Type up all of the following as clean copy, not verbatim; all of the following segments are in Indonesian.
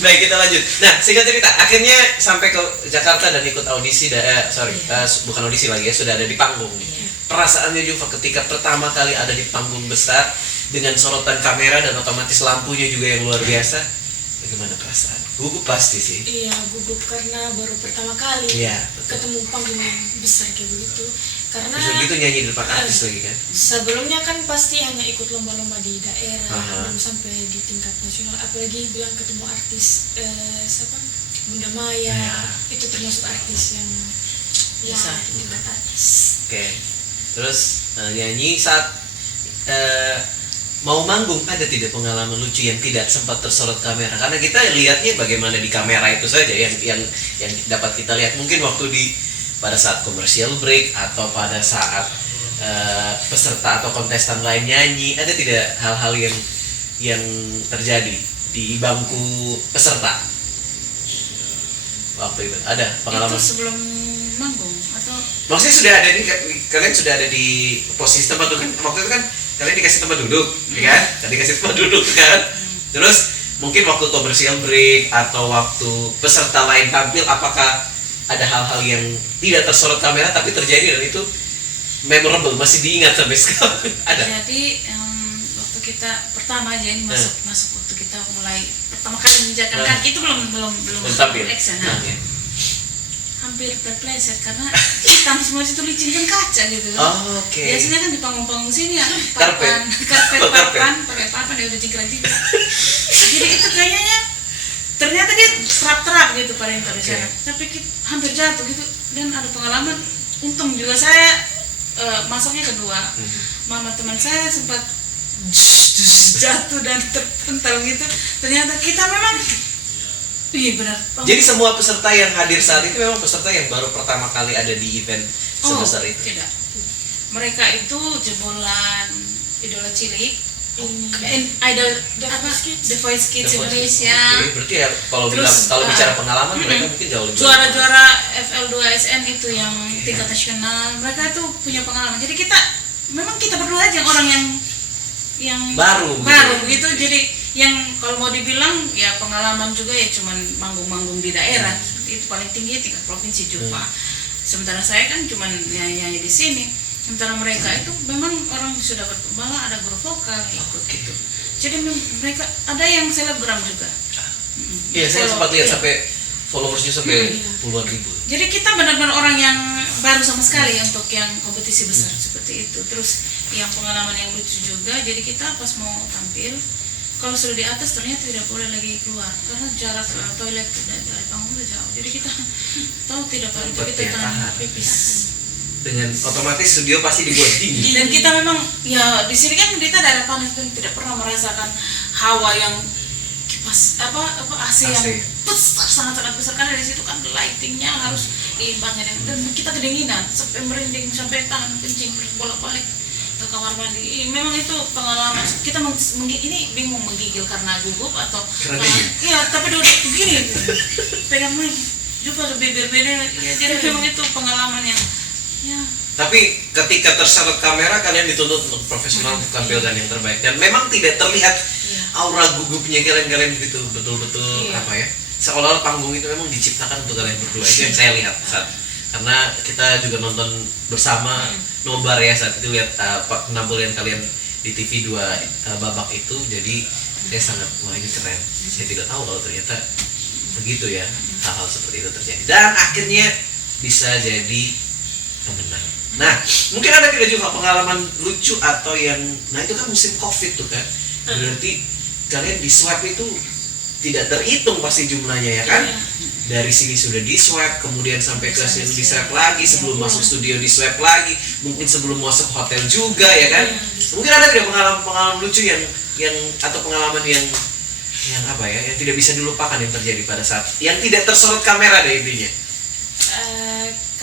Baik, kita lanjut. Nah, singkat cerita, akhirnya sampai ke Jakarta dan ikut audisi. Bukan audisi lagi ya, sudah ada di panggung nih. Perasaannya Juva ketika pertama kali ada di panggung besar dengan sorotan kamera dan otomatis lampunya juga yang luar biasa. Bagaimana perasaan? Gugup pasti sih. Iya, gugup karena baru pertama kali ketemu panggung yang besar kayak begitu. Karena terus gitu nyanyi di depan artis lagi kan? Sebelumnya kan pasti hanya ikut lomba-lomba di daerah, belum sampai di tingkat nasional. Apalagi bilang ketemu artis siapa? Bunda Maya, itu termasuk artis yang besar di tingkat artis. Oke. Terus nyanyi saat mau manggung, ada tidak pengalaman lucu yang tidak sempat tersorot kamera? Karena kita lihatnya bagaimana di kamera itu saja yang dapat kita lihat. Mungkin waktu pada saat commercial break atau pada saat peserta atau kontestan lain nyanyi, ada tidak hal-hal yang terjadi di bangku peserta waktu itu? Ada pengalaman? Itu sebelum manggung atau? Maksudnya sudah ada kalian sudah ada di posisi tempat duduk kan? Waktu itu kan kalian dikasih tempat duduk, ya kan? Tadi dikasih tempat duduk kan? Terus mungkin waktu commercial break atau waktu peserta lain tampil, apakah ada hal-hal yang tidak tersorot kamera tapi terjadi dan itu memorable, masih diingat sampai sekarang? Ada? Jadi waktu kita pertama aja ini masuk waktu kita mulai pertama kali menjalankan kaki itu belum tampil action. Hampir terpleset karena hitam semua situ licin kan kaca gitu kan. Biasanya kan di panggung-panggung sini ya papan pakai papan ya udah jingkrak-jingkrak. Jadi itu kayaknya ternyata dia terap-terap gitu pada yang terjadi. Tapi hampir jatuh gitu dan ada pengalaman. Untung juga saya masuknya kedua. Mama teman saya sempat jatuh dan terpental gitu. Ternyata kita memang benar. Jadi semua peserta yang hadir saat itu memang peserta yang baru pertama kali ada di event sebesar itu? Tidak. Mereka itu jebolan idola cilik, idol The Voice Kids Indonesia. Berarti ya kalau bicara pengalaman mereka mungkin jauh lebih juara-juara FL2SN itu yang tingkat nasional. Mereka itu punya pengalaman. Jadi kita berdua aja orang yang baru gitu. Jadi yang kalau mau dibilang ya pengalaman juga ya cuman manggung-manggung di daerah. Itu paling tinggi tingkat provinsi Jupa. Sementara saya kan cuman nyanyi di sini. Sementara mereka itu memang orang sudah malah ada guru vokal ikut gitu. Jadi mereka ada yang selebgram juga. Iya, saya sempat lihat sampai followersnya sampai puluhan ribu. Jadi kita benar-benar orang yang baru sama sekali untuk yang kompetisi besar seperti itu. Terus yang pengalaman yang lucu juga. Jadi kita pas mau tampil, kalau sudah di atas ternyata tidak boleh lagi keluar karena jarak toilet dari panggung itu jauh. Jadi kita tahu tidak perlu kita tahan pipis. Dengan otomatis studio pasti dibuat dingin. Dan kita memang ya di sini kan kita daerah panas dan tidak pernah merasakan hawa yang kipas AC yang besar, sangat besar karena di situ kan lightingnya harus diimbangkan dan kita kedinginan sampai merinding sampai tangan kencing bolak-balik ke kamar mandi. Memang itu pengalaman kita ini bingung menggigil karena gugup atau iya tapi duduk begini pegang mic juga bibir beda ya. Jadi memang itu pengalaman yang ya. Tapi ketika tersorot kamera kalian dituntut untuk profesional tampilkan yang terbaik dan memang tidak terlihat aura gugupnya kalian gitu betul-betul apa ya, seolah-olah panggung itu memang diciptakan untuk kalian berdua. Itu yang saya lihat karena kita juga nonton bersama nobar ya saat itu lihat penampilan kalian di TV 2 babak itu. Jadi saya sangat wah ini keren. Saya tidak tahu kalau ternyata begitu ya hal-hal seperti itu terjadi dan akhirnya bisa jadi pemenang. Nah, mungkin ada tidak juga pengalaman lucu atau yang, nah itu kan musim COVID tuh kan, berarti kalian di swab itu tidak terhitung pasti jumlahnya ya kan? Dari sini sudah di swab, kemudian sampai ke sini di swab lagi, sebelum masuk studio di swab lagi, mungkin sebelum masuk hotel juga ya kan? Mungkin ada tidak pengalaman lucu yang atau pengalaman yang apa ya, yang tidak bisa dilupakan yang terjadi pada saat yang tidak tersorot kamera deh intinya.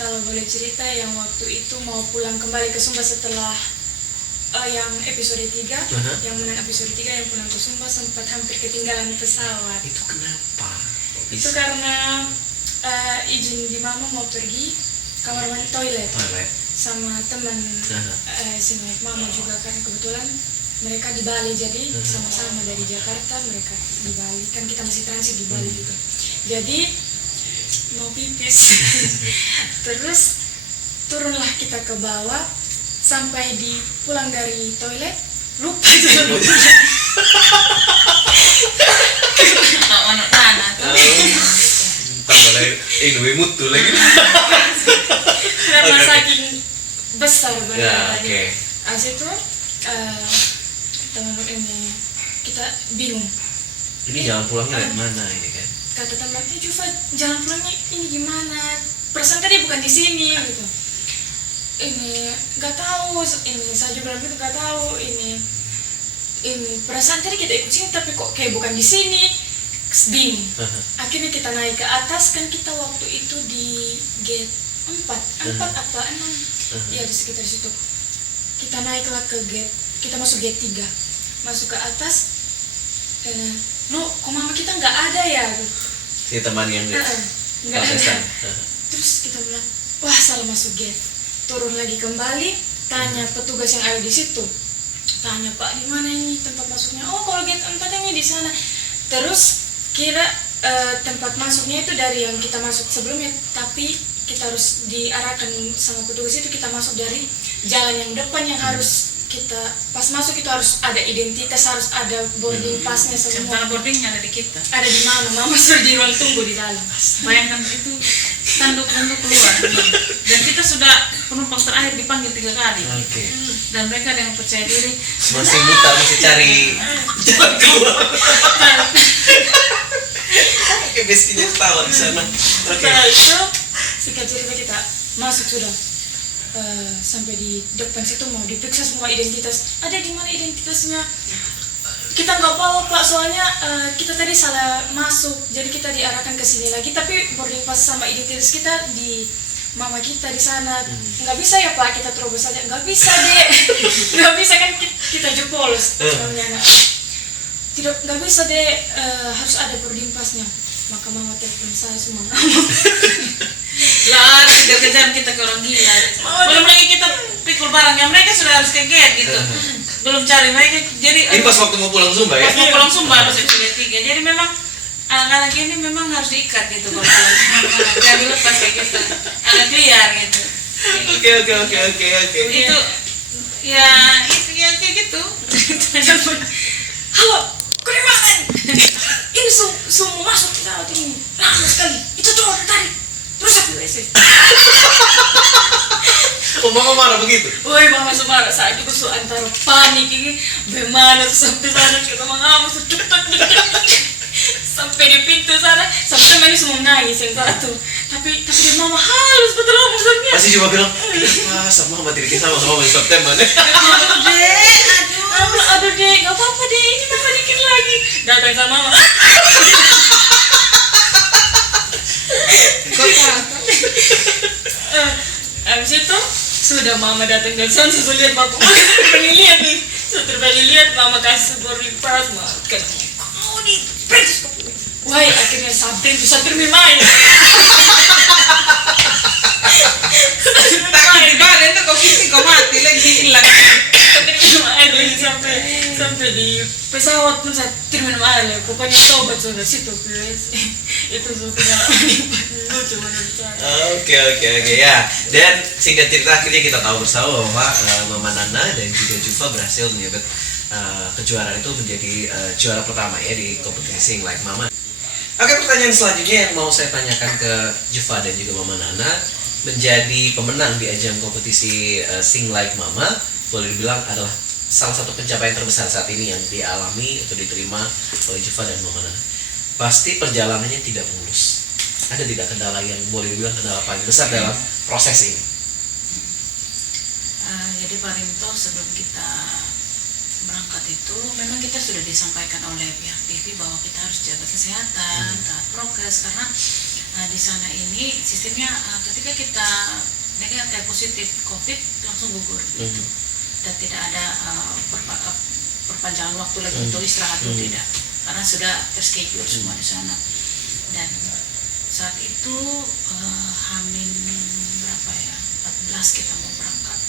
Kalau boleh cerita yang waktu itu mau pulang kembali ke Sumba setelah yang episode 3 yang menang episode 3 yang pulang ke Sumba sempat hampir ketinggalan pesawat. Itu kenapa? Itu karena izin di mama mau pergi kamar mandi toilet sama teman si mama juga kan kebetulan mereka di Bali, jadi sama-sama dari Jakarta, mereka di Bali, kan kita masih transit di Bali juga. Jadi mau pipis terus turunlah kita ke bawah, sampai di pulang dari toilet lupa anak tanah tuh tambah lagi mutu lagi karena saking besar banget ya, tadi. Abis itu teman ini kita bingung, ini jalan pulangnya dari mana ini kan, kata temannya, Jufa jalan pulangnya ini gimana, perasaan tadi bukan di sini gitu. Ini nggak tahu, ini saya juga bilang gitu, nggak tahu ini perasaan tadi kita ikut sini tapi kok kayak bukan di sini, bingung. Akhirnya kita naik ke atas, kan kita waktu itu di gate 4 apa 6 ya, di sekitar situ. Kita naiklah ke gate, kita masuk gate 3, masuk ke atas, lo kok mama kita nggak ada ya, si teman yang nggak ada. Terus kita bilang, wah salah masuk gate. Turun lagi kembali, tanya petugas yang ada di situ, tanya, Pak di mana ini tempat masuknya? Oh kalau gate 4 ini di sana. Terus kira tempat masuknya itu dari yang kita masuk sebelumnya, tapi kita harus diarahkan sama petugas itu, kita masuk dari jalan yang depan yang harus kita pas masuk itu harus ada identitas, harus ada boarding passnya semua. Cara boardingnya ada di kita. Ada di mana? Mama sudah di ruang tunggu di dalam. Bayangkan itu tanduk-tanduk keluar. Dan kita sudah penumpang terakhir dipanggil 3 kali. Dan mereka ada yang percaya diri. Masih mutar, masih cari jalan keluar. Oke, bestinya ketawa di sana. Setelah itu singkat cerita kita masuk sudah. Sampai di depan situ mau diperiksa semua identitas. Ada di mana identitasnya? Kita nggak bawa Pak, soalnya kita tadi salah masuk, jadi kita diarahkan ke sini lagi. Tapi boarding pass sama identitas kita di mama kita di sana. Nggak bisa ya Pak, kita terobos saja. Nggak bisa deh, nggak bisa kan kita jepolos. Tidak, nggak bisa deh, harus ada boarding passnya. Maka mama telepon saya semua. Lari kejar-kejar kita ke orang gila. Belum lagi kita pikul barangnya, mereka sudah harus ke gate gitu. Belum cari mereka, jadi ini pas waktu mau pulang Sumba ya? Pas mau pulang Sumba pas episode 3. Jadi memang anak-anak ini memang harus diikat gitu kalau jangan dilepas kayak gitu. Agak liar gitu. Oke. Itu ya kayak gitu. Halo, kau di mana? Ini semua masuk ke dalam ini. Lama sekali. Itu cowok tadi. Terus aku WC. Oh, mama marah begitu? Woi, mama semarah. Saya juga antara panik ini. Bagaimana sampai sana kita mengamuk sedikit. Sampai di pintu sana, sampai teman ini semua nangis yang satu. Tapi dia mama halus betul maksudnya. Pasti cuma bilang, kenapa sama mama tidak sama di September? Aduh deh, nggak apa-apa deh. Ini mama dikit lagi. Datang sama mama. Abis itu sudah mama datang dan saya sudah lihat mama lihat nih, sudah lihat mama kasih boarding pass, makan kau di Prancis. Wah, akhirnya Sabrin bisa main. Takut di Bali itu kau mati lagi hilang. Minum air lagi sampai di pesawat pun saya minum air. Pokoknya tobat sudah situ itu sudah lucu menurut saya. Oke ya. Dan singkat cerita akhirnya kita tahu bersama bahwa Mama Nana dan juga Jufa berhasil menyabet kejuaraan itu menjadi juara pertama ya di kompetisi Sing Like Mama. Oke, pertanyaan selanjutnya yang mau saya tanyakan ke Jufa dan juga Mama Nana, menjadi pemenang di ajang kompetisi Sing Like Mama, boleh dibilang adalah salah satu pencapaian terbesar saat ini yang dialami atau diterima oleh Jufa dan Mama Nana. Pasti perjalanannya tidak mulus. Ada tidak kendala yang boleh dibilang kendala paling besar dalam proses ini? Jadi Pak Rinto, sebelum kita berangkat itu memang kita sudah disampaikan oleh pihak TV bahwa kita harus jaga kesehatan, taat prokes, karena di sana ini sistemnya ketika kita negatif positif COVID langsung gugur gitu. Dan tidak ada perpanjangan waktu lagi untuk istirahat itu tidak, karena sudah terschedule semua di sana. Dan saat itu Hamin berapa ya, 14 kita mau berangkat,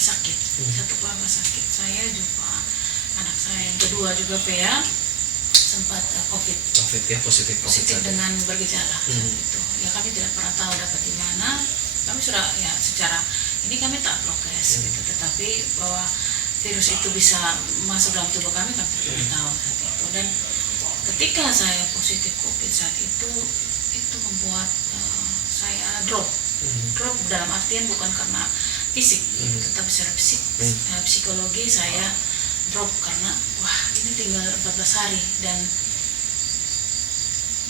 sakit, satu keluarga sakit. Saya juga, anak saya yang kedua juga Pea sempat COVID ya, positif dengan bergejala gitu. Ya kami tidak pernah tahu dapat di mana. Kami sudah ya secara ini kami tak prokes gitu, tetapi bahwa virus itu bisa masuk dalam tubuh kami tidak tahu saat itu. Dan ketika saya positif COVID saat itu membuat saya drop dalam artian bukan karena fisik, tetapi secara psikologi saya drop karena wah ini tinggal 14 hari dan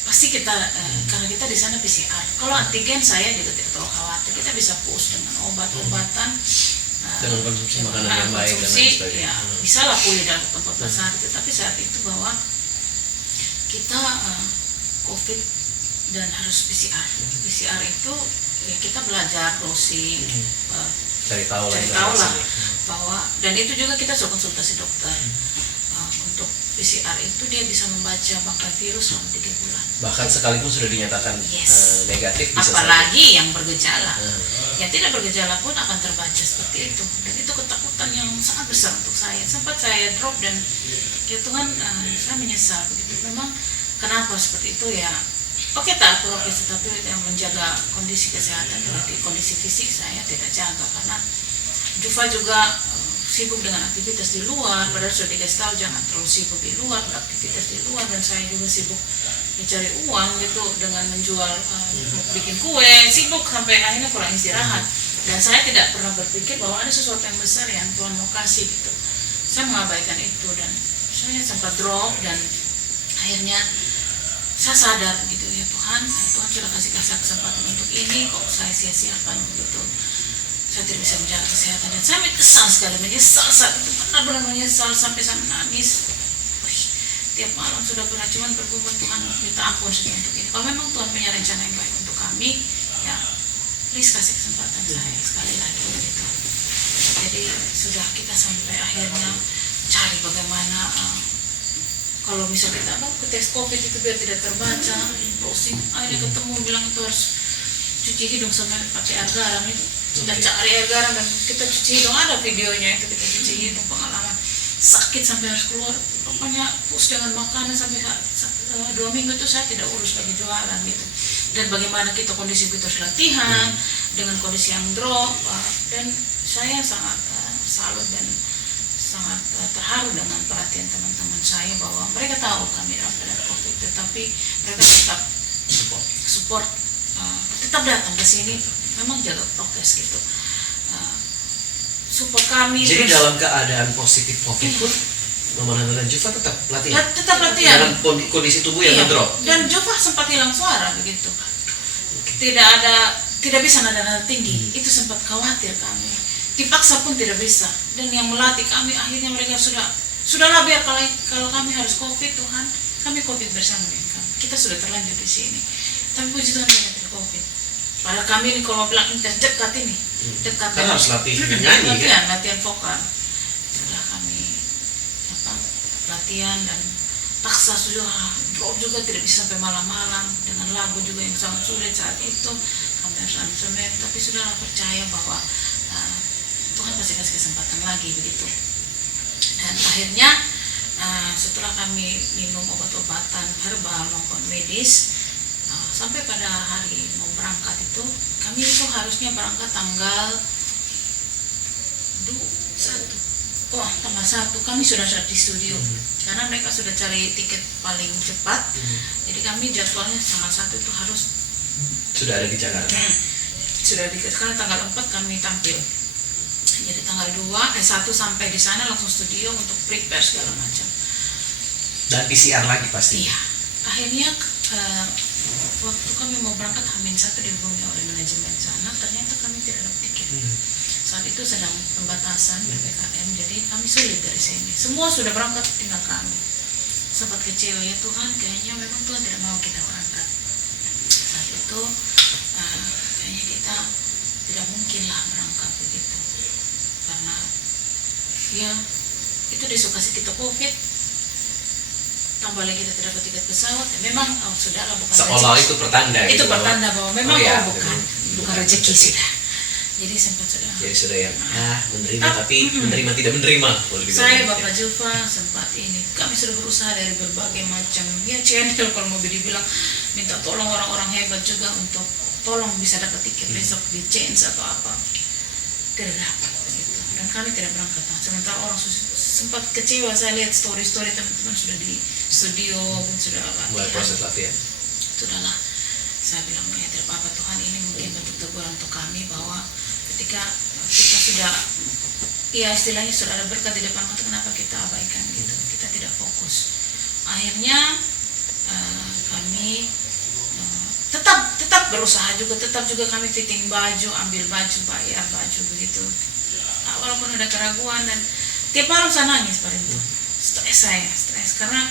pasti kita karena kita di sana PCR. Kalau antigen saya juga tidak terlalu khawatir, kita bisa push dengan obat-obatan, dengan konsumsi makanan yang baik dan lain sebagainya. Ya, bisa lah pulih dalam 14 hari. Tetapi saat itu bahwa kita COVID dan harus PCR. PCR itu ya kita belajar dosing, cari tahu lah bahwa dan itu juga kita sudah konsultasi dokter. Untuk PCR itu dia bisa membaca bangkai virus selama 3 bulan. Bahkan sekalipun sudah dinyatakan negatif bisa apalagi yang bergejala. Yang tidak bergejala pun akan terbaca seperti itu. Dan itu ketakutan yang sangat besar untuk saya. Sempat saya drop dan ya Tuhan, saya menyesal begitu. Memang kenapa seperti itu ya? Oke tak prokes, tapi yang menjaga kondisi kesehatan berarti kondisi fisik saya tidak jaga karena Juva juga sibuk dengan aktivitas di luar, padahal sudah dikasih tahu jangan terlalu sibuk di luar, beraktivitas di luar, dan saya juga sibuk mencari uang gitu dengan menjual, bikin kue, sibuk sampai akhirnya kurang istirahat. Dan saya tidak pernah berpikir bahwa ada sesuatu yang besar yang Tuhan mau kasih gitu. Saya mengabaikan itu dan saya sempat drop dan akhirnya saya sadar gitu ya Tuhan sudah kasih kesempatan untuk ini kok saya sia-siakan begitu. Saya tidak bisa menjaga kesehatan dan saya menyesal sekali, menyesal saat itu, benar-benar menyesal sampai saya menangis. Tiap malam sudah pernah cuman bergumul Tuhan minta ampun saja untuk ini. Kalau memang Tuhan punya rencana yang baik untuk kami, ya please kasih kesempatan saya sekali lagi gitu. Jadi sudah kita sampai akhirnya cari bagaimana kalau misalnya kita mau ke tes COVID itu biar tidak terbaca, browsing, akhirnya ketemu bilang itu harus cuci hidung sama pakai air garam itu. Sudah cari air garam dan kita cuci hidung, ada videonya itu kita cuci hidung, pengalaman sakit sampai harus keluar. Pokoknya push dengan makanan sampai 2 minggu itu saya tidak urus lagi jualan gitu. Dan bagaimana kita kondisi kita harus latihan dengan kondisi yang drop dan saya sangat salut dan sangat terharu dengan perhatian teman-teman saya bahwa mereka tahu kami dapat COVID, tetapi mereka tetap support, tetap datang ke sini, memang jaga prokes gitu, support kami. Jadi dalam keadaan positif COVID pun Mama Nana dan Juva tetap latihan? Tetap latihan. Dalam kondisi tubuh yang ngedrop? Dan Juva sempat hilang suara begitu. Tidak bisa nada-nada tinggi, itu sempat khawatir kami. Dipaksa pun tidak bisa, dan yang melatih kami akhirnya mereka sudahlah biar kalau kami harus COVID Tuhan, kami COVID bersama dengan kami. Kita sudah terlanjur di sini, tapi puji Tuhan mereka tidak COVID. Padahal kami ini kalau bilang intens dekat ini, dekat kan harus latihan vokal. Sudah kami latihan dan paksa sudah drop juga tidak bisa sampai malam-malam dengan lagu juga yang sangat sulit saat itu. Kami harus aransemen, tapi sudahlah percaya bahwa Tuhan pasti kasih kesempatan lagi begitu. Dan akhirnya setelah kami minum obat-obatan herbal maupun medis sampai pada hari mau berangkat itu, kami itu harusnya berangkat tanggal 1 kami sudah di studio karena mereka sudah cari tiket paling cepat. Jadi kami jadwalnya tanggal 1 itu harus sudah ada di Jakarta. Sudah karena tanggal 4 kami tampil. Jadi tanggal 1 sampai di sana langsung studio untuk prepare segala macam. Dan PCR lagi pasti. Iya. Akhirnya waktu kami mau berangkat H-1 dihubungi oleh manajemen sana, ternyata kami tidak dapat tiket. Saat itu sedang pembatasan PPKM, jadi kami sulit dari sini. Semua sudah berangkat, tinggal kami. Sempat kecewa ya Tuhan, kayaknya memang Tuhan tidak mau kita berangkat. Saat itu kayaknya kita tidak mungkin lah berangkat begitu. Karena ya itu disukasi kita COVID, tambah lagi kita tidak dapat tiket pesawat, ya memang sudahlah bukan seolah rezeki. Itu pertanda Itu gitu pertanda bahwa memang bukan rezeki sudah. Jadi sempat sudah. Jadi sudah yang menerima tapi menerima tidak menerima. Saya Bapak Julfa sempat ini, kami sudah berusaha dari berbagai macam channel, kalau mau dibilang minta tolong orang-orang hebat juga untuk tolong bisa dapat tiket besok di Change atau apa, tidak dapat gitu. Dan kami tidak berangkat. Sementara orang sempat kecewa, saya lihat story teman-teman sudah di studio, sudah mulai proses latihan. Sudahlah, saya bilang ya tidak apa-apa, Tuhan ini mungkin bentuk teguran untuk kami bahwa ketika kita sudah, ya istilahnya sudah ada berkat di depan mata, kenapa kita abaikan gitu, kita tidak fokus. Akhirnya kami tetap berusaha juga, tetap juga kami fitting baju, ambil baju, bayar baju begitu. Walaupun ada keraguan, dan tiap malam saya nangis pada itu, stres karena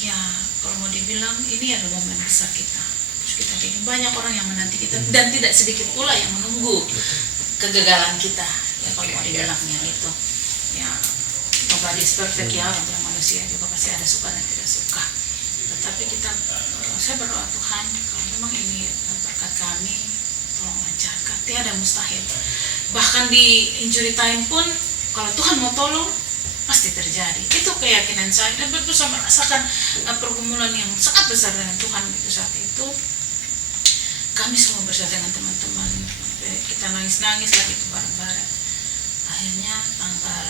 ya kalau mau dibilang ini adalah momen besar kita. Terus kita ini banyak orang yang menanti kita, dan tidak sedikit pula yang menunggu kegagalan kita, ya kalau mau dibilangnya itu ya, nobody is perfect ya, orang yang manusia juga pasti ada suka dan tidak suka. Tetapi kita, saya berdoa Tuhan, kalau memang ini berkat kami, tolong lancarkan, tiada mustahil. Bahkan di injury time pun kalau Tuhan mau tolong pasti terjadi. Itu keyakinan saya, dan berusaha merasakan pergumulan yang sangat besar dengan Tuhan itu. Saat itu kami semua bersama dengan teman-teman, kita nangis-nangis lagi itu bareng-bareng. Akhirnya tanggal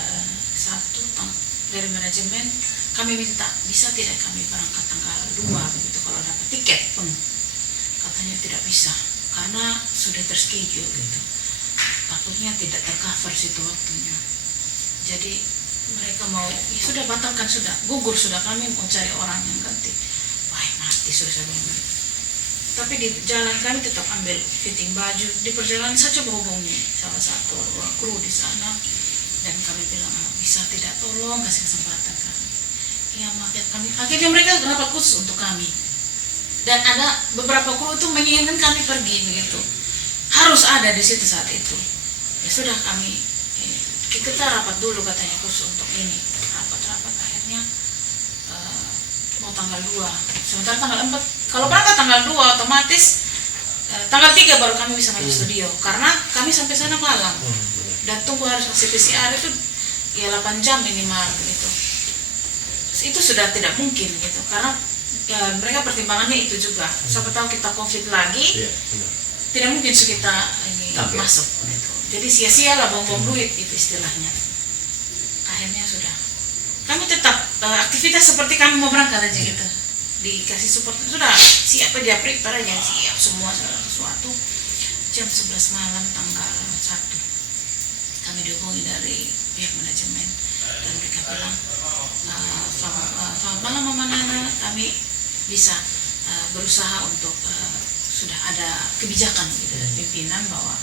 1 dari manajemen kami minta, bisa tidak kami berangkat tanggal 2 begitu kalau dapat tiket pun. Katanya tidak bisa karena sudah terschedule gitu, takutnya tidak tercover situ waktunya. Jadi mereka mau, ya sudah batalkan, sudah gugur, sudah kami mau cari orang yang ganti. Wah mati sudah saya bilang. Tapi di jalan kami tetap ambil fitting baju. Di perjalanan saya coba hubungi salah satu kru di sana, dan kami bilang bisa tidak tolong kasih kesempatan kami. Ya maksud kami, akhirnya mereka dapat khusus untuk kami. Dan ada beberapa kru itu menginginkan kami pergi begitu, harus ada di situ saat itu. Ya sudah kami kita rapat dulu katanya khusus untuk ini, rapat akhirnya mau tanggal 2, sementara tanggal 4 kalau berangkat tanggal 2 otomatis tanggal 3 baru kami bisa masuk studio, karena kami sampai sana malam dan tunggu harus masih PCR itu ya 8 jam minimal gitu. Itu sudah tidak mungkin gitu, karena ya, mereka pertimbangannya itu juga, siapa tahu kita COVID lagi, tidak mungkin kita ini masuk gitu. Jadi sia-sia lah buang-buang duit itu istilahnya. Akhirnya sudah kami tetap aktivitas seperti kami mau berangkat aja gitu, dikasih support, sudah siap aja, prepare aja, siap semua sesuatu. Jam 11 malam tanggal 1 kami dihubungi dari pihak manajemen, dan mereka bilang selamat malam Mama Nana, kami bisa berusaha untuk sudah ada kebijakan gitu dari pimpinan bahwa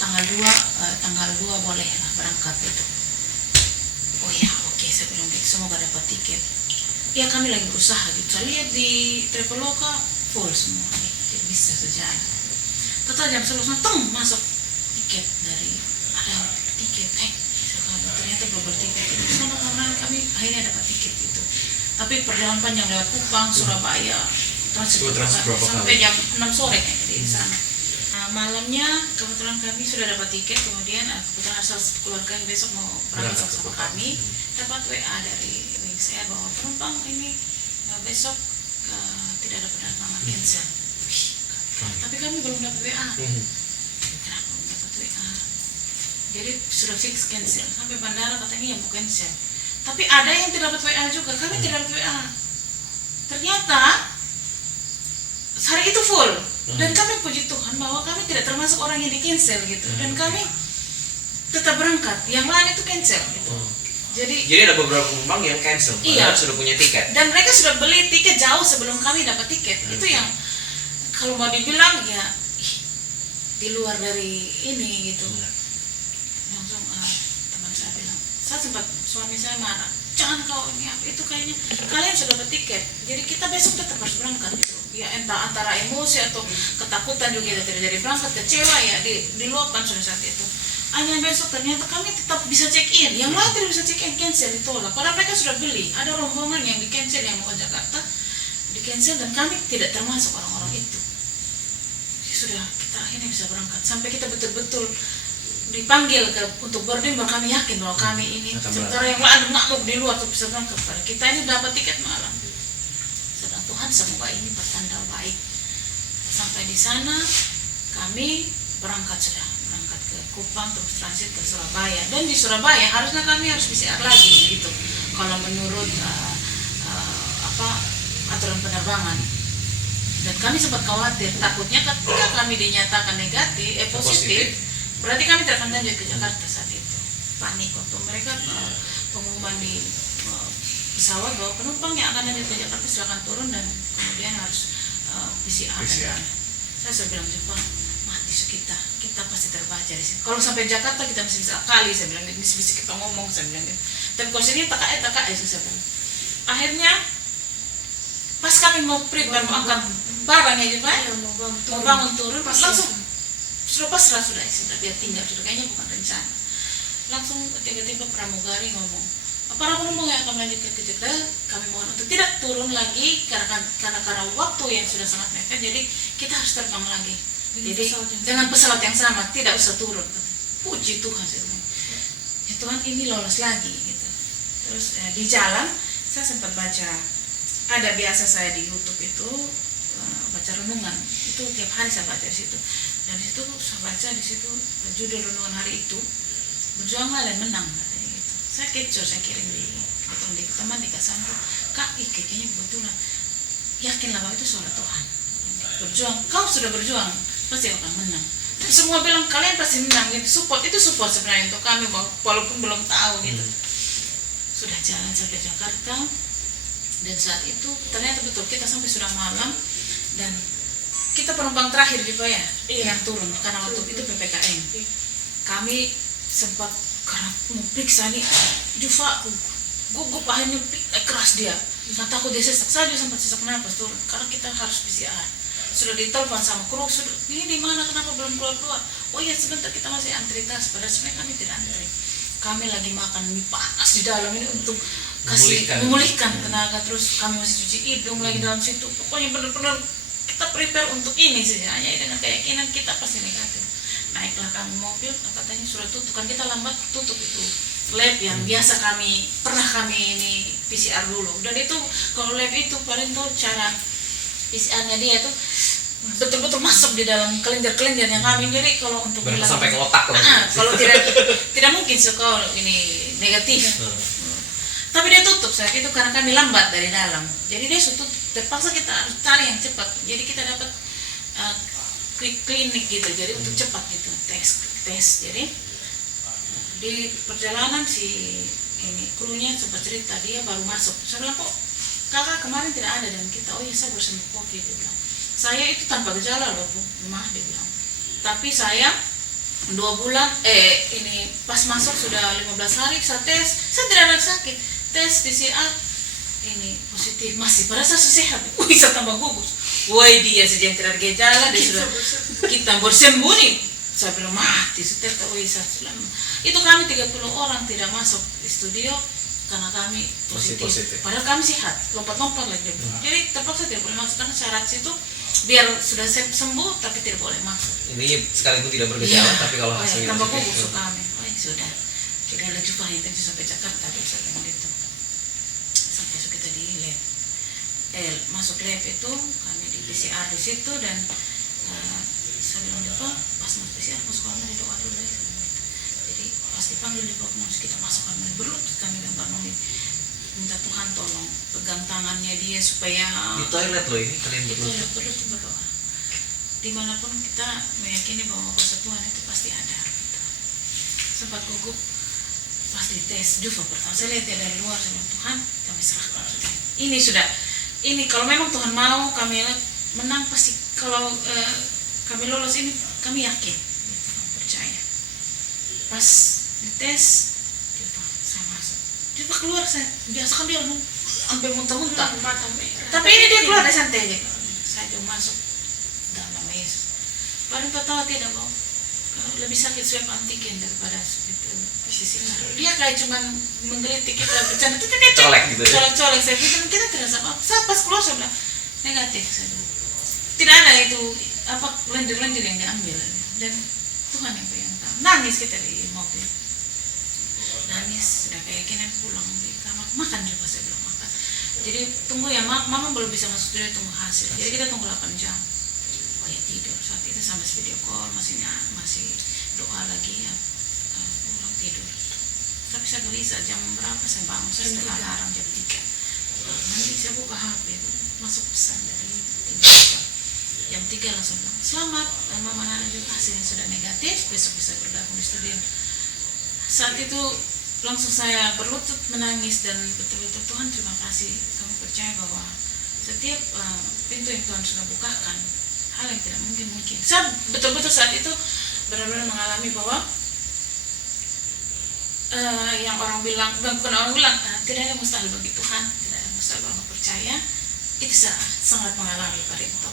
tanggal 2 boleh berangkat gitu. Oh ya oke, saya bilang semoga dapat tiket. Ya kami lagi berusaha gitu, saya lihat di Traveloka full semua nih, jadi bisa sejalan. Total jam 11 masuk tiket dari, ada tiket, ternyata double tiket itu. Sama karena kami akhirnya dapat tiket gitu. Tapi perjalanan panjang lewat Kupang, Surabaya, transit sampai jam 6 sore di sana. Nah, malamnya kebetulan kami sudah dapat tiket, kemudian kebetulan asal keluarga yang besok mau berangkat sama kami, dapat WA dari Wings Air bahwa penumpang ini besok tidak ada penerbangan, cancel. Tapi kami belum dapat WA. Kenapa belum dapat WA? Jadi sudah fix cancel. Sampai bandara katanya yang mau cancel. Tapi ada yang tidak dapat WA juga, kami tidak dapat WA. Ternyata hari itu full. Dan kami puji Tuhan bahwa kami tidak termasuk orang yang di cancel gitu. Dan kami tetap berangkat. Yang lain itu cancel gitu. Jadi ada beberapa penumpang yang cancel, padahal sudah punya tiket. Dan mereka sudah beli tiket jauh sebelum kami dapat tiket. Itu yang kalau mau dibilang ya di luar dari ini gitu. Langsung teman saya bilang, saya sempat suami saya marah, jangan kau ini apa itu, kayaknya kalian sudah dapat tiket, jadi kita besok tetap harus berangkat gitu. Ya entah antara emosi atau ketakutan juga tidak jadi berangkat, kecewa ya diluapkan sudah saat itu. Hanya besok ternyata kami tetap bisa check in, yang lain tidak bisa check in, cancel ditolak. Padahal mereka sudah beli, ada rombongan yang di cancel yang mau ke Jakarta, di cancel, dan kami tidak termasuk orang-orang itu. sudah kita akhirnya bisa berangkat sampai kita betul-betul dipanggil untuk boarding baru kami yakin bahwa kami ini sementara yang lain ngamuk di luar tuh bisa berangkat. Pada kita ini dapat tiket malam. Sedang Tuhan semoga ini pertanda baik. Sampai di sana kami berangkat ke Kupang terus transit ke Surabaya, dan di Surabaya harusnya kami harus PCR lagi gitu kalau menurut aturan penerbangan. Dan kami sempat khawatir takutnya ketika kami dinyatakan positif berarti kami tidak akan lanjut ke Jakarta. Saat itu panik waktu mereka pengumuman di pesawat bahwa penumpang yang akan lanjut ke Jakarta silakan turun dan kemudian harus PCR. Saya bilang juga mati kita pasti terbaca di sini. Kalau sampai Jakarta kita masih bisa kali, saya bilang bisa kita ngomong, saya bilang gitu. Tapi kalau sini tak saya bilang. Akhirnya pas kami mau prepare mau angkat barang ya Pak, mau bangun turun langsung sudah pasrah sudah biar tinggal sudah kayaknya bukan rencana. Langsung tiba-tiba pramugari ngomong, para penumpang yang akan melanjutkan ke Jakarta kami mohon untuk tidak turun lagi karena waktu yang sudah sangat mepet, jadi kita harus terbang lagi. Jadi dengan pesawat yang sama tidak usah turun. Puji Tuhan saya bilang, ya Tuhan ini lolos lagi gitu. Terus di jalan saya sempat baca, ada biasa saya di YouTube itu baca renungan itu tiap hari saya baca di situ. Dan di situ saya baca di situ judul renungan hari itu berjuanglah dan menang katanya gitu. Saya kecoh, saya kirim di teman di Kasandu, Kak, kayaknya kebetulan yakinlah bahwa itu suara Tuhan. Berjuang, kau sudah berjuang, pasti akan menang. Dan semua bilang kalian pasti menang gitu. Itu support sebenarnya untuk kami walaupun belum tahu gitu. Sudah jalan sampai Jakarta dan saat itu ternyata betul kita sampai sudah malam dan kita penumpang terakhir juga ya yang turun karena waktu itu PPKM. Kami sempat karena mau periksa nih Jufa gugup akhirnya keras dia, nggak takut dia sesak saja sempat sesak napas turun karena kita harus PCR. Sudah ditelepon sama kru, sudah ini di mana kenapa belum keluar? Oh iya sebentar kita masih antri tas, padahal sebenarnya kami tidak antri. Kami lagi makan mie panas di dalam ini untuk memulihkan tenaga, terus kami masih cuci hidung lagi dalam situ. Pokoknya benar-benar kita prepare untuk ini saja, hanya dengan keyakinan kita pasti negatif. Naiklah kami mobil, katanya sudah tutup, kan kita lambat tutup itu lab yang biasa pernah kami ini PCR dulu. Dan itu kalau lab itu paling tuh cara PCR-nya dia itu betul-betul masuk di dalam kelenjar-kelenjar yang kami. Jadi kalau untuk bilang sampai ke otak kalau tidak mungkin kalau ini negatif. Tapi dia tutup saat itu karena kami lambat dari dalam. Jadi dia tutup, terpaksa kita harus cari yang cepat. Jadi kita dapat quick clinic gitu. Jadi untuk cepat gitu tes. Jadi di perjalanan krunya sempat cerita dia baru masuk. Saya bilang kok kakak kemarin tidak ada dan kita oh iya saya baru sembuh COVID dia bilang. Saya itu tanpa gejala loh Bu, mah dia bilang. Tapi saya 2 bulan ini pas masuk sudah 15 hari saya tes, saya tidak ada sakit. Tes PCR ini positif masih pada saya sehat. Bisa tambah gugus. Woi dia sejak tidak ada gejala dia sudah kita bersembunyi. Saya bilang mati setiap itu kami 30 orang tidak masuk di studio karena kami positif. Padahal kami sehat, lompat-lompat lagi. Jadi terpaksa tidak boleh masuk karena syarat situ biar sudah sembuh tapi tidak boleh masuk. Ini sekalipun tidak bergejala tapi kalau hasilnya tambah gugus kami. Sudah lebih banyak yang sampai Jakarta bisa dengan itu. Sampai kita di lab. Masuk lab itu kami di PCR di situ dan saya bilang Pak pas masuk PCR masuk kamar doa dulu ya. Jadi pas dipanggil di prognosis kita masuk kamar berlutut kami gambar minta Tuhan tolong pegang tangannya dia supaya di toilet loh ini kalian berlutut berdoa. Dimanapun kita meyakini bahwa kuasa Tuhan itu pasti ada. Sempat gugup pas dites Jufa pertama saya lihat dia dari luar saya bilang Tuhan kami serahkan ini kalau memang Tuhan mau kami menang pasti kalau kami lolos ini kami yakin percaya. Pas dites Jufa saya masuk Jufa keluar saya biasa kan dia sampai muntah-muntah tapi ini dia keluar dari santai aja saya juga masuk dalam nama Yesus paling pertama tidak mau lebih sakit swab antigen daripada PCR. Dia kayak cuman menggelitik kita bercanda colek gitu ya? Colek saya pikir kita tidak sama. Saya pas keluar saya bilang negatif saya bilang. Tidak ada itu lendir-lendir yang diambil, dan Tuhan yang tahu. Nangis kita di mobil, nangis, sudah keyakinan pulang di kamar, makan juga saya belum makan. Jadi tunggu ya, mama belum bisa masuk studio, tunggu hasil. Jadi kita tunggu 8 jam. Oh ya tidur, saat itu sampai video call masih doa lagi ya, pulang tidur. Tapi saya gelisah, jam berapa saya bangun, saya setelah alarm jam 3. Nanti saya buka HP, masuk pesan dari tim. Jam 3 langsung bilang, selamat, mama Nana juga hasilnya sudah negatif, besok bisa bergabung di studio. Saat itu langsung saya berlutut menangis dan betul-betul Tuhan terima kasih, kamu percaya bahwa setiap pintu yang Tuhan sudah bukakan, hal yang tidak mungkin. Saya betul-betul saat itu benar-benar mengalami bahwa yang orang bilang, bukan orang bilang, tidak ada mustahil bagi Tuhan, tidak ada mustahil bagi orang percaya, itu saya sangat mengalami pada itu.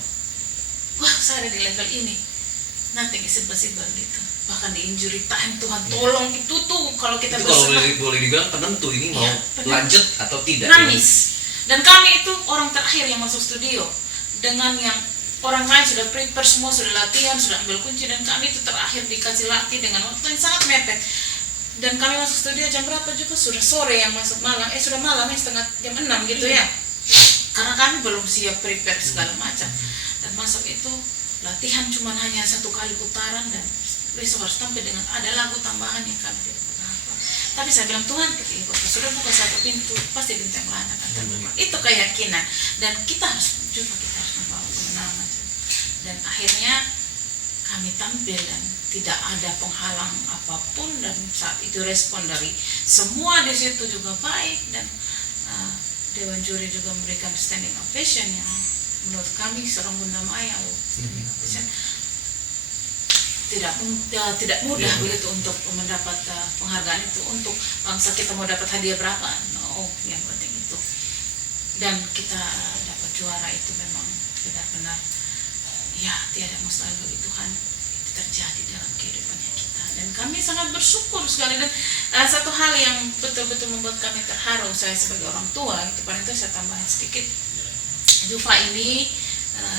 Wah, saya ada di level ini, nothing is impossible gitu. Bahkan di injury time Tuhan tolong, itu tuh kalau kita itu kalau boleh dibilang penentu ini mau lanjut atau tidak. Nangis. Dan kami itu orang terakhir yang masuk studio, dengan yang orang lain sudah prepare semua, sudah latihan, sudah ambil kunci, dan kami itu terakhir dikasih latih dengan waktu yang sangat mepet. Dan kami masuk studio jam berapa juga, sudah sore yang masuk malam, sudah malam setengah jam 6 gitu ya. Karena kami belum siap prepare segala macam. Dan masuk itu latihan cuma hanya 1 kali putaran, dan besok harus tampil dengan ada lagu tambahan yang kami tidak pernah apa. Tapi saya bilang, Tuhan ketika sudah buka 1 pintu, pasti pintu yang lain akan terbuka. Itu keyakinan, dan kita harus mencoba, kita harus membawa kemenangan. Dan akhirnya kami tampil dan tidak ada penghalang apapun, dan saat itu respon dari semua di situ juga baik, dan Dewan Juri juga memberikan standing ovation yang menurut kami seorang Bunda Maya standing ovation. Tidak mudah begitu untuk mendapat penghargaan itu. Untuk bangsa kita mau dapat hadiah berapa? No, yang penting itu. Dan kita dapat juara itu memang benar-benar ya tiada mustahil bagi Tuhan. Itu terjadi dalam kehidupannya kita. Dan kami sangat bersyukur sekali. Dan satu hal yang betul-betul membuat kami terharu, saya sebagai orang tua, itu paling itu saya tambahin sedikit. Jufa ini,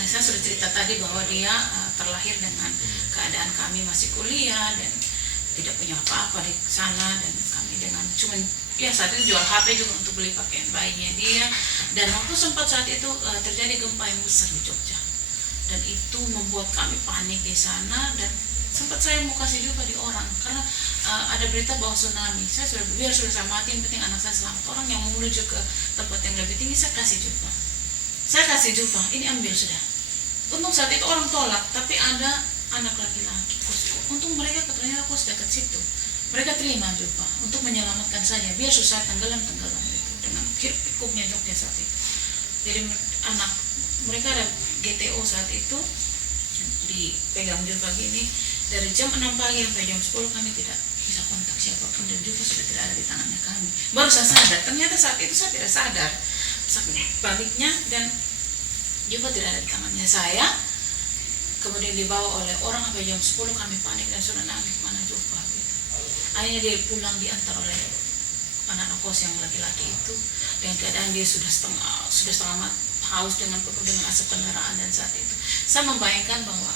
saya sudah cerita tadi bahwa dia terlahir dengan keadaan kami masih kuliah dan tidak punya apa-apa di sana, dan kami dengan cuma ya saat itu jual HP juga untuk beli pakaian bayinya dia. Dan waktu sempat saat itu terjadi gempa yang besar di Jogja, dan itu membuat kami panik di sana, dan sempat saya mau kasih juga di orang karena ada berita bahwa tsunami. Saya sudah saya mati, yang penting anak saya selamat. Orang yang mau menuju ke tempat yang lebih tinggi saya kasih juga, ini ambil sudah. Untung saat itu orang tolak, tapi ada anak laki-laki kosku. Untung mereka ternyata kos dekat situ. Mereka terima juga untuk menyelamatkan saya, biar susah tenggelam itu dengan hiruk-pikuknya Jogja saat itu. Jadi anak mereka ada GTO saat itu dipegang juga gini, dari jam 6 pagi sampai jam 10 kami tidak bisa kontak siapapun, dan juga sudah tidak ada di tangannya kami. Baru saya sadar, ternyata saat itu saya tidak sadar baliknya, dan juga tidak ada di tangannya saya. Kemudian dibawa oleh orang sampai jam 10, kami panik dan sudah nangis, mana Jufa gitu. Akhirnya dia pulang, diantar oleh anak-anak kos yang laki-laki itu, dengan keadaan dia sudah setengah haus dengan asap kendaraan. Dan saat itu saya membayangkan bahwa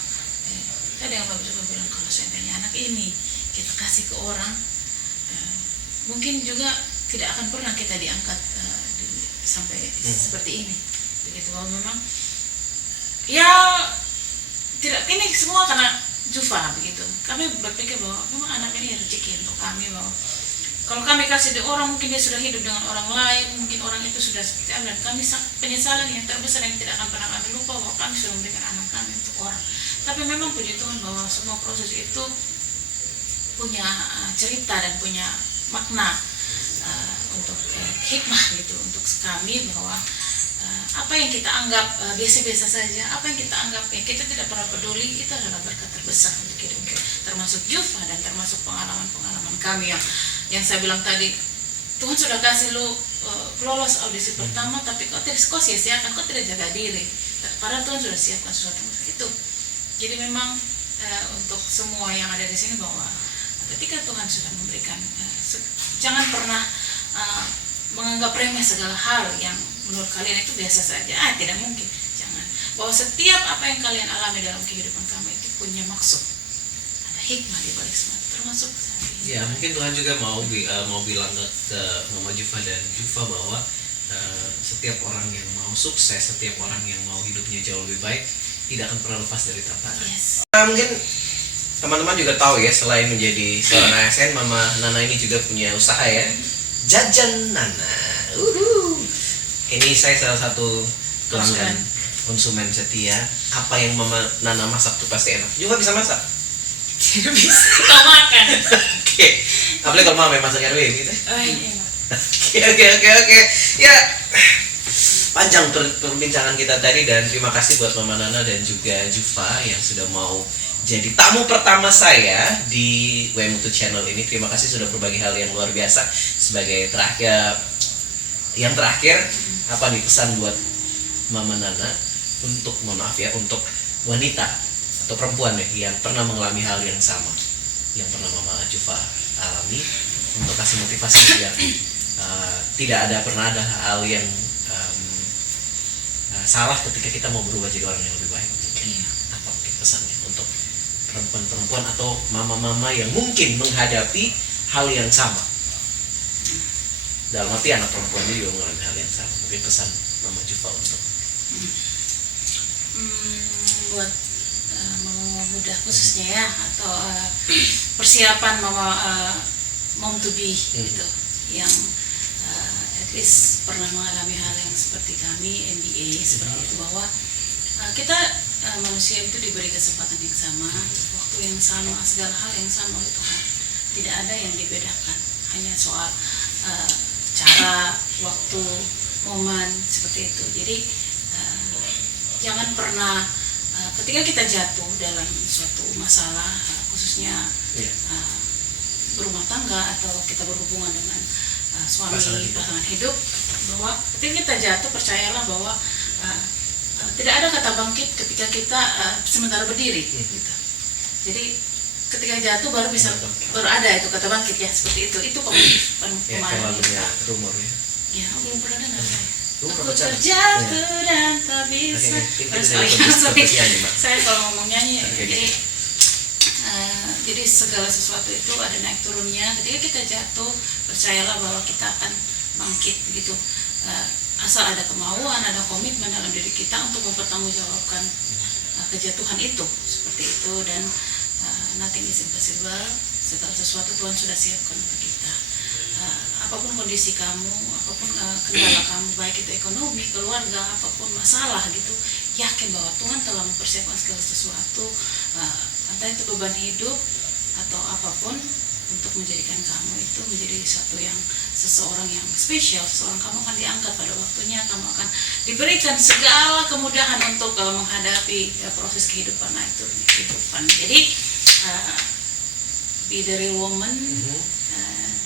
tadi yang Bapak juga bilang, kalau seandainya anak ini kita kasih ke orang, mungkin juga tidak akan pernah kita diangkat sampai seperti ini begitu. Bahwa memang ya tidak, ini semua karena Jufa begitu. Kami berpikir bahwa memang anak ini rezeki untuk kami, bahwa kalau kami kasih di orang, mungkin dia sudah hidup dengan orang lain, mungkin orang itu sudah seperti apa. Dan kami penyesalan yang terbesar yang tidak akan pernah kami lupa, bahwa kami sudah memberikan anak kami untuk orang. Tapi memang puji Tuhan bahwa semua proses itu punya cerita dan punya makna untuk hikmah gitu untuk kami, bahwa apa yang kita anggap biasa-biasa saja, apa yang kita anggap kita tidak pernah peduli, itu adalah berkat terbesar untuk hidup kita, termasuk Jufa dan termasuk pengalaman-pengalaman kami yang saya bilang tadi. Tuhan sudah kasih lu lolos audisi pertama, tapi kau sia-siakan, kau tidak jaga diri, padahal Tuhan sudah siapkan sesuatu itu. Jadi memang untuk semua yang ada di sini, bahwa ketika Tuhan sudah memberikan, jangan pernah menganggap remeh segala hal yang menurut kalian itu biasa saja, tidak mungkin, jangan. bahwa setiap apa yang kalian alami dalam kehidupan kamu itu punya maksud, ada hikmah di balik semua, termasuk saat ini. Ya mungkin Tuhan juga mau bilang ke Mama Jufa dan Jufa bahwa setiap orang yang mau sukses, setiap orang yang mau hidupnya jauh lebih baik tidak akan pernah lepas dari tantangan. Yes. Mungkin teman-teman juga tahu ya, selain menjadi seorang ASN, Mama Nana ini juga punya usaha ya, Jajan Nana. Ini saya salah satu pelanggan konsumen setia. Apa yang Mama Nana masak tuh pasti enak. Juga bisa masak. Tidak bisa. Kau makan. Oke. Apalagi kalau Mama yang masak RW gitu. Oh, enak. Oke. Ya, panjang perbincangan kita tadi, dan terima kasih buat Mama Nana dan juga Jufa yang sudah mau jadi tamu pertama saya di WMUTU Channel ini. Terima kasih sudah berbagi hal yang luar biasa. Sebagai yang terakhir, apa nih pesan buat Mama Nana untuk, mohon maaf ya, untuk wanita atau perempuan yang pernah mengalami hal yang sama yang pernah Mama Jufa alami, untuk kasih motivasi biar tidak pernah ada hal yang salah ketika kita mau berubah jadi orang yang lebih baik. Apa mungkin pesannya untuk perempuan-perempuan atau mama-mama yang mungkin menghadapi hal yang sama? Dalam arti anak perempuannya juga mengalami hal yang sama. Mungkin pesan Mama Jufa untuk buat mama muda khususnya ya, atau persiapan mom to be gitu, yang at least pernah mengalami hal yang seperti kami MBA seperti itu, bahwa kita manusia itu diberi kesempatan yang sama, waktu yang sama, segala hal yang sama oleh Tuhan. Tidak ada yang dibedakan, hanya soal cara, waktu, momen seperti itu. Jadi jangan pernah ketika kita jatuh dalam suatu masalah, khususnya berumah tangga atau kita berhubungan dengan suami, pasangan hidup, bahwa ketika kita jatuh, percayalah bahwa tidak ada kata bangkit ketika kita sementara berdiri gitu. Jadi ketika jatuh baru ada itu kata bangkit ya, seperti itu pemahaman kita. Rumor ya. Ya, belum pernah dengar saya. Aku terjatuh dan tak bisa. Saya kalau ngomong nyanyi, jadi segala sesuatu itu ada naik turunnya. Ketika kita jatuh, percayalah bahwa kita akan bangkit begitu. Asal ada kemauan, ada komitmen dalam diri kita untuk mempertanggungjawabkan kejatuhan itu, seperti itu. Dan nothing is impossible. Segala sesuatu Tuhan sudah siapkan untuk kita. Apapun kondisi kamu, apapun kendala kamu, baik itu ekonomi, keluarga, apapun masalah gitu, yakin bahwa Tuhan telah mempersiapkan segala sesuatu, entah itu beban hidup atau apapun, untuk menjadikan kamu itu menjadi seseorang yang spesial. Seseorang, kamu akan diangkat pada waktunya, kamu akan diberikan segala kemudahan untuk menghadapi proses kehidupan itu kehidupan. Jadi be the real woman.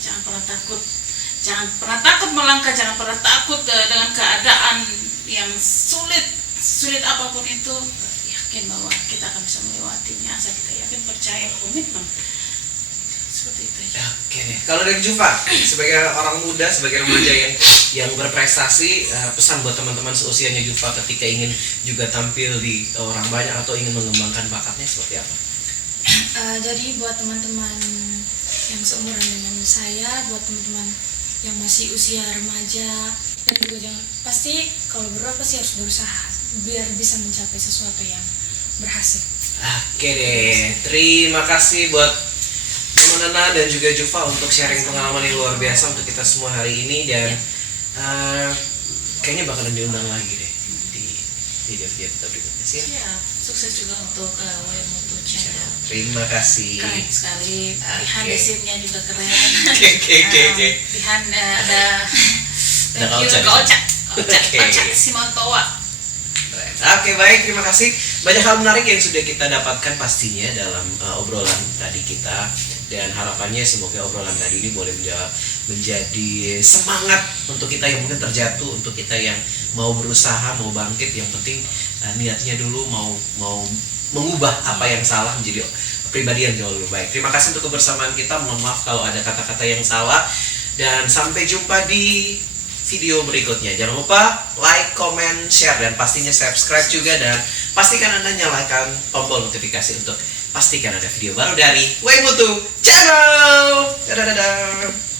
Jangan pernah takut melangkah, jangan pernah takut dengan keadaan yang sulit apapun itu. Yakin bahwa kita akan bisa melewatinya, asal kita yakin, percaya, komitmen. Seperti itu aja. Oke deh. Kalau dari Jufa, sebagai orang muda, sebagai remaja yang berprestasi, pesan buat teman-teman seusianya Jufa ketika ingin juga tampil di orang banyak atau ingin mengembangkan bakatnya seperti apa? Jadi buat teman-teman yang seumuran dengan saya, buat teman-teman yang masih usia remaja, dan juga jangan, pasti kalau berdoa pasti harus berusaha biar bisa mencapai sesuatu yang berhasil. Oke deh, terima kasih buat Mama Nana dan juga Jufa untuk sharing pengalaman yang luar biasa untuk kita semua hari ini. Dan kayaknya bakalan diundang lagi deh di video kita berikutnya sih. Siap. Sukses juga untuk WMUTU Channel. Terima kasih. Keren sekali. Behind the scene-nya juga keren. Oke. Behind ada Ocha Simon Toa. Oke, baik, terima kasih. Banyak hal menarik yang sudah kita dapatkan pastinya dalam obrolan tadi kita, dan harapannya semoga obrolan tadi ini boleh menjadi semangat untuk kita yang mungkin terjatuh, untuk kita yang mau berusaha, mau bangkit. Yang penting niatnya dulu mau mengubah apa yang salah menjadi pribadi yang jauh lebih baik. Terima kasih untuk kebersamaan kita. Mohon maaf kalau ada kata-kata yang salah, dan sampai jumpa di video berikutnya. Jangan lupa like, comment, share, dan pastinya subscribe juga. Dan pastikan Anda nyalakan tombol notifikasi untuk pastikan ada video baru dari Waymutu Channel. Dadah.